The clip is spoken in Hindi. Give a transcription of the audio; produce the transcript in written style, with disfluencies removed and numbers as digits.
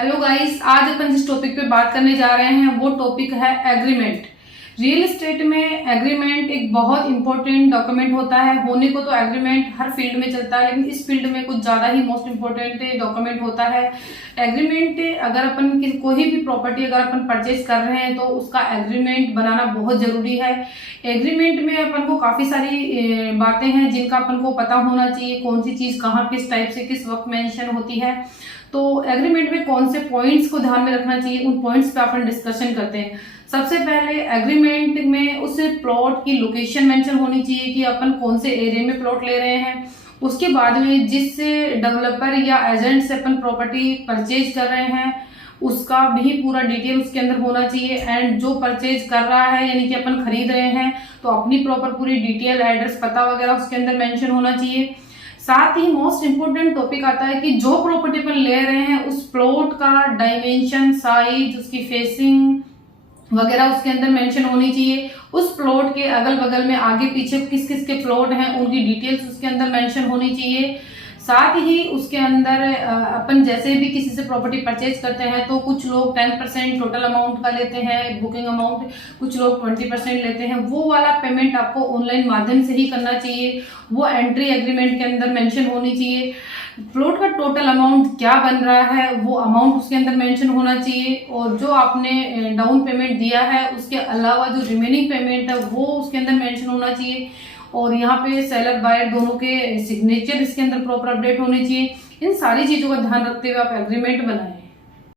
हेलो गाइस, आज अपन जिस टॉपिक पे बात करने जा रहे हैं वो टॉपिक है एग्रीमेंट। रियल एस्टेट में एग्रीमेंट एक बहुत इंपॉर्टेंट डॉक्यूमेंट होता है। होने को तो एग्रीमेंट हर फील्ड में चलता है, लेकिन इस फील्ड में कुछ ज्यादा ही मोस्ट इंपॉर्टेंट डॉक्यूमेंट होता है एग्रीमेंट। अगर अपन कोई भी प्रॉपर्टी अगर अपन परचेज कर रहे हैं तो उसका एग्रीमेंट बनाना बहुत जरूरी है। एग्रीमेंट में अपन को काफी सारी बातें हैं जिनका अपन को पता होना चाहिए, कौन सी चीज कहाँ किस टाइप से किस वक्त मेंशन होती है। तो एग्रीमेंट में कौन से पॉइंट्स को ध्यान में रखना चाहिए, उन पॉइंट्स पे अपन डिस्कशन करते हैं। सबसे पहले एग्रीमेंट में उस प्लॉट की लोकेशन मेंशन होनी चाहिए कि अपन कौन से एरिया में प्लॉट ले रहे हैं। उसके बाद में जिस डेवलपर या एजेंट से अपन प्रॉपर्टी परचेज कर रहे हैं उसका भी पूरा डिटेल उसके अंदर होना चाहिए। एंड जो परचेज कर रहा है यानी कि अपन खरीद रहे हैं तो अपनी प्रॉपर पूरी डिटेल, एड्रेस, पता वगैरह उसके अंदर मेंशन होना चाहिए। साथ ही मोस्ट इंपोर्टेंट टॉपिक आता है कि जो प्रॉपर्टी अपन ले रहे हैं उस प्लॉट का डायमेंशन, साइज, उसकी फेसिंग वगैरह उसके अंदर मेंशन होनी चाहिए। उस प्लॉट के अगल बगल में आगे पीछे किस किस के प्लॉट हैं उनकी डिटेल्स उसके अंदर मेंशन होनी चाहिए। साथ ही उसके अंदर अपन जैसे भी किसी से प्रॉपर्टी परचेज करते हैं तो कुछ लोग 10% टोटल अमाउंट का लेते हैं बुकिंग अमाउंट, कुछ लोग 20% लेते हैं। वो वाला पेमेंट आपको ऑनलाइन माध्यम से ही करना चाहिए। वो एंट्री एग्रीमेंट के अंदर मेंशन होनी चाहिए। प्लॉट का टोटल अमाउंट क्या बन रहा है वो अमाउंट उसके अंदर मेंशन होना चाहिए। और जो आपने डाउन पेमेंट दिया है उसके अलावा जो रिमेनिंग पेमेंट है वो उसके अंदर मेंशन होना चाहिए। और यहाँ पे सेलर बायर दोनों के सिग्नेचर इसके अंदर प्रॉपर अपडेट होने चाहिए। इन सारी चीजों का ध्यान रखते हुए आप एग्रीमेंट बनाएं।